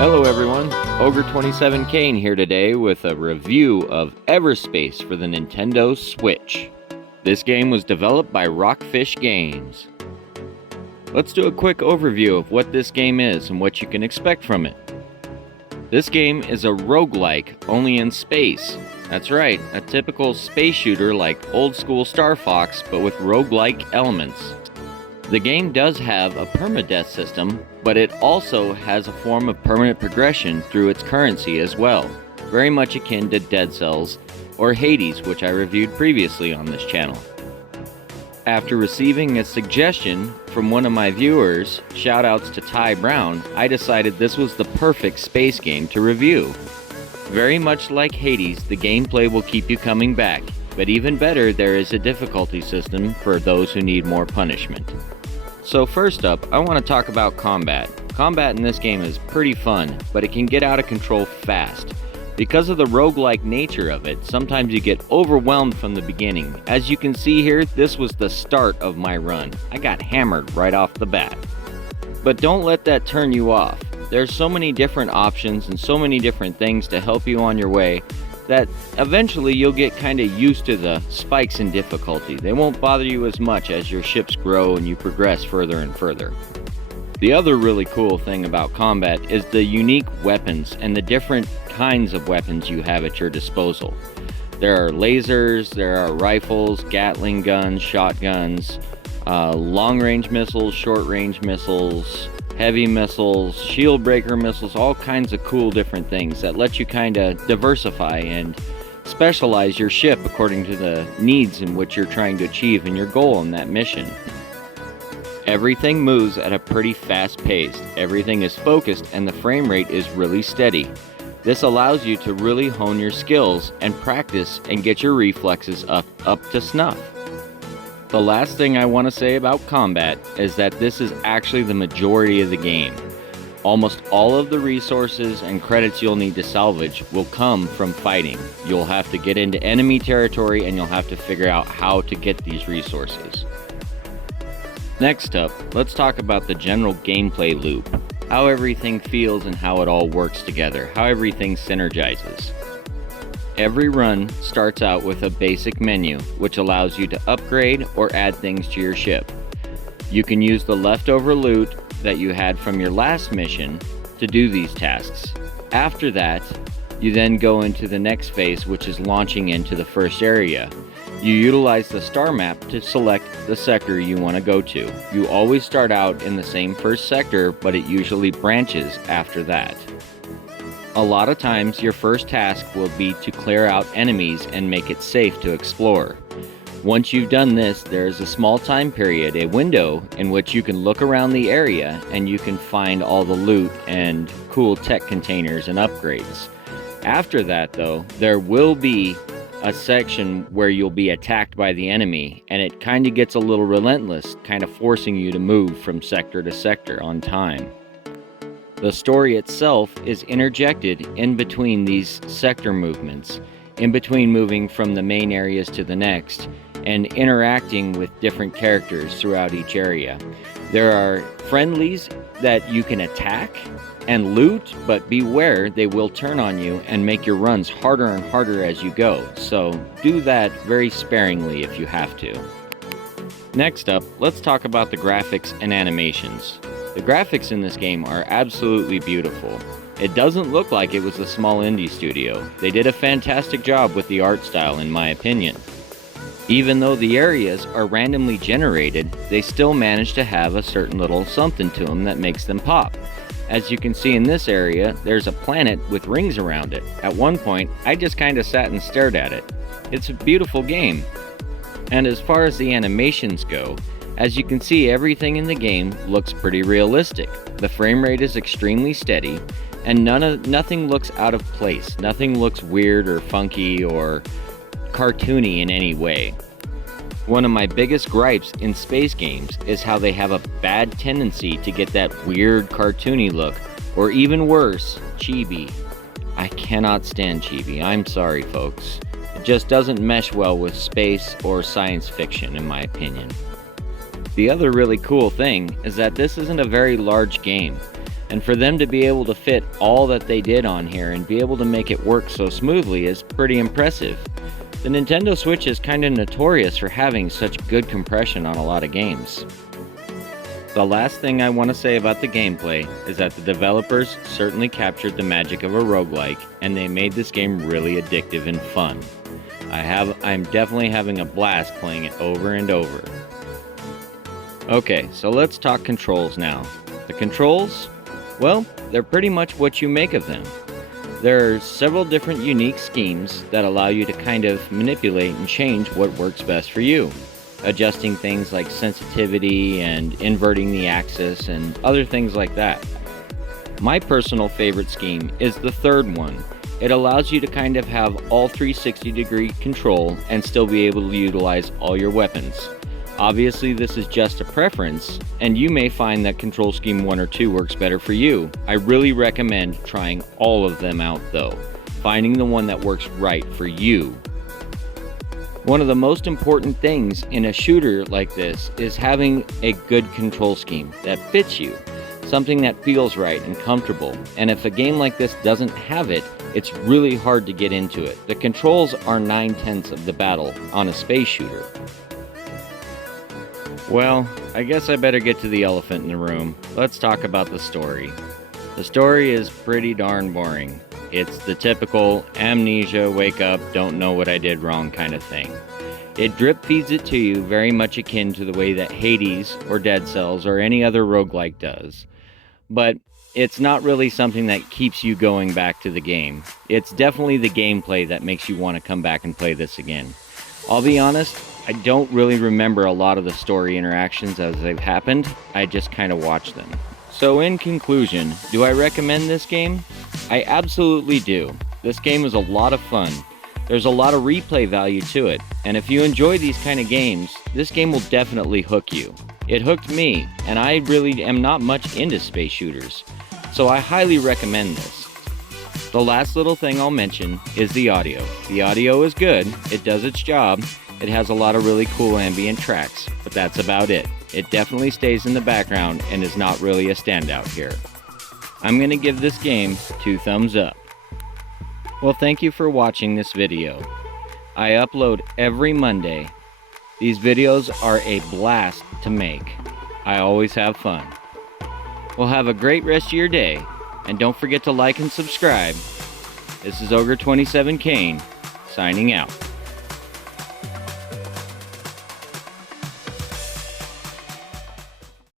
Hello everyone, Ogre27 Kane here today with a review of EverSpace for the Nintendo Switch. This game was developed by Rockfish Games. Let's do a quick overview of what this game is and what you can expect from it. This game is a roguelike, only in space. That's right, a typical space shooter like old school Star Fox, but with roguelike elements. The game does have a permadeath system, but it also has a form of permanent progression through its currency as well, very much akin to Dead Cells or Hades, which I reviewed previously on this channel. After receiving a suggestion from one of my viewers, shoutouts to Ty Brown, I decided this was the perfect space game to review. Very much like Hades, the gameplay will keep you coming back, but even better, there is a difficulty system for those who need more punishment. So first up, I want to talk about combat. Combat in this game is pretty fun, but it can get out of control fast. Because of the roguelike nature of it, sometimes you get overwhelmed from the beginning. As you can see here, this was the start of my run. I got hammered right off the bat. But don't let that turn you off. There's so many different options and so many different things to help you on your way that eventually you'll get kind of used to the spikes in difficulty. They won't bother you as much as your ships grow and you progress further and further. The other really cool thing about combat is the unique weapons and the different kinds of weapons you have at your disposal. There are lasers, there are rifles, Gatling guns, shotguns, long-range missiles, short-range missiles, heavy missiles, shield breaker missiles, all kinds of cool different things that let you kind of diversify and specialize your ship according to the needs in which you're trying to achieve and your goal in that mission. Everything moves at a pretty fast pace, everything is focused, and the frame rate is really steady. This allows you to really hone your skills and practice and get your reflexes up to snuff. The last thing I want to say about combat is that this is actually the majority of the game. Almost all of the resources and credits you'll need to salvage will come from fighting. You'll have to get into enemy territory and you'll have to figure out how to get these resources. Next up, let's talk about the general gameplay loop. How everything feels and how it all works together, how everything synergizes. Every run starts out with a basic menu, which allows you to upgrade or add things to your ship. You can use the leftover loot that you had from your last mission to do these tasks. After that, you then go into the next phase, which is launching into the first area. You utilize the star map to select the sector you want to go to. You always start out in the same first sector, but it usually branches after that. A lot of times, your first task will be to clear out enemies and make it safe to explore. Once you've done this, there is a small time period, a window, in which you can look around the area and you can find all the loot and cool tech containers and upgrades. After that, though, there will be a section where you'll be attacked by the enemy, and it kind of gets a little relentless, kind of forcing you to move from sector to sector on time. The story itself is interjected in between these sector movements, in between moving from the main areas to the next, and interacting with different characters throughout each area. There are friendlies that you can attack and loot, but beware, they will turn on you and make your runs harder and harder as you go, so do that very sparingly if you have to. Next up, let's talk about the graphics and animations. The graphics in this game are absolutely beautiful. It doesn't look like it was a small indie studio. They did a fantastic job with the art style, in my opinion. Even though the areas are randomly generated, they still manage to have a certain little something to them that makes them pop. As you can see in this area, there's a planet with rings around it. At one point, I just kind of sat and stared at it. It's a beautiful game. And as far as the animations go, as you can see, everything in the game looks pretty realistic. The frame rate is extremely steady, and nothing looks out of place. Nothing looks weird or funky or cartoony in any way. One of my biggest gripes in space games is how they have a bad tendency to get that weird cartoony look, or even worse, chibi. I cannot stand chibi, I'm sorry folks. It just doesn't mesh well with space or science fiction in my opinion. The other really cool thing is that this isn't a very large game. And for them to be able to fit all that they did on here and be able to make it work so smoothly is pretty impressive. The Nintendo Switch is kind of notorious for having such good compression on a lot of games. The last thing I want to say about the gameplay is that the developers certainly captured the magic of a roguelike, and they made this game really addictive and fun. I'm definitely having a blast playing it over and over. Okay, so let's talk controls now. The controls? Well, they're pretty much what you make of them. There are several different unique schemes that allow you to kind of manipulate and change what works best for you, adjusting things like sensitivity and inverting the axis and other things like that. My personal favorite scheme is the third one. It allows you to kind of have all 360-degree control and still be able to utilize all your weapons. Obviously, this is just a preference, and you may find that control scheme 1 or 2 works better for you. I really recommend trying all of them out though, finding the one that works right for you. One of the most important things in a shooter like this is having a good control scheme that fits you, something that feels right and comfortable. And if a game like this doesn't have it, it's really hard to get into it. The controls are 9/10 of the battle on a space shooter. Well, I guess I better get to the elephant in the room. Let's talk about the story. The story is pretty darn boring. It's the typical amnesia, wake up, don't know what I did wrong kind of thing. It drip feeds it to you very much akin to the way that Hades or Dead Cells or any other roguelike does. But it's not really something that keeps you going back to the game. It's definitely the gameplay that makes you want to come back and play this again. I'll be honest, I don't really remember a lot of the story interactions as they've happened. I just kind of watched them. So in conclusion, do I recommend this game? I absolutely do. This game is a lot of fun. There's a lot of replay value to it, and if you enjoy these kind of games, this game will definitely hook you. It hooked me, and I really am not much into space shooters, so I highly recommend this. The last little thing I'll mention is the audio. The audio is good, it does its job, it has a lot of really cool ambient tracks, but that's about it. It definitely stays in the background and is not really a standout here. I'm going to give this game 2 thumbs up. Well, thank you for watching this video. I upload every Monday. These videos are a blast to make. I always have fun. Well, have a great rest of your day, and don't forget to like and subscribe. This is Ogre27 Kane, signing out.